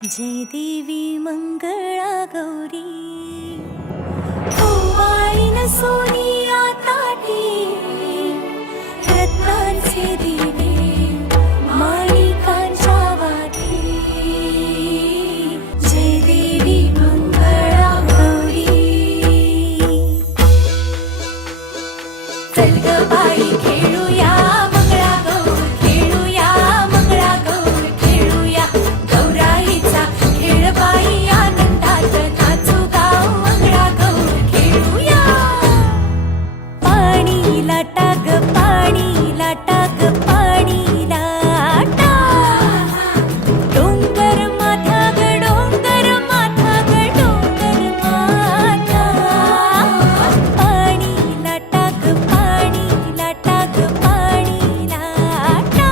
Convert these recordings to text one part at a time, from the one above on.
जय देवी मंगळा गौरी ओवाळीन सोनिया ताटी रत्नांचे दिवे माणिकांच्या वाटी जय देवी मंगळा गौरी चल ग बाई खेळूया मंगळागौर खेळूया मंगळागौर खेळूया गौराईचा खेळ बाई आनंदात नाचू गाव मंगळागौर खेळूया पाणी लाटा ग पाणी लाटा ग पाणी लाटा डोंगर माथा ग डोंगर माथा ग डोंगर माथा पाणी लाटा ग पाणी लाटा ग पाणी लाटा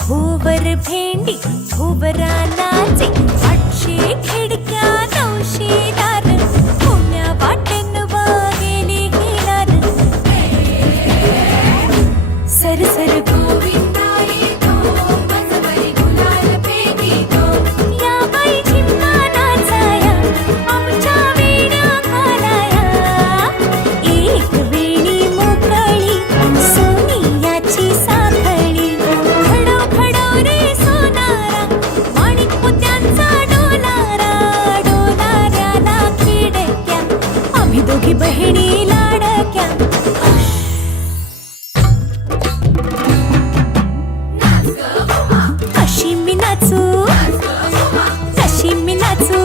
भोवर भेंडी भोवरा नाचे आठशे खिडक्या नऊशे दार पुण्या वाटेन वागेले हिलार सर सर गोविंदाई तो मनभरी गुलाल पेटी तो या बाई झिम्मा नाचाया आमच्या वेड्या घालाया एक वेणी मोकळी सोनियाची साखळी खडो खडो रे सोनारा माणिक मोत्यांचा डोलारा डोलाऱ्याला खिडक्या आम्ही दोघी बहिणी लाडक्या कशी मी नाचू कशी मी नाचू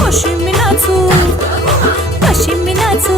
कशी मी नाचू कशी मी नाचू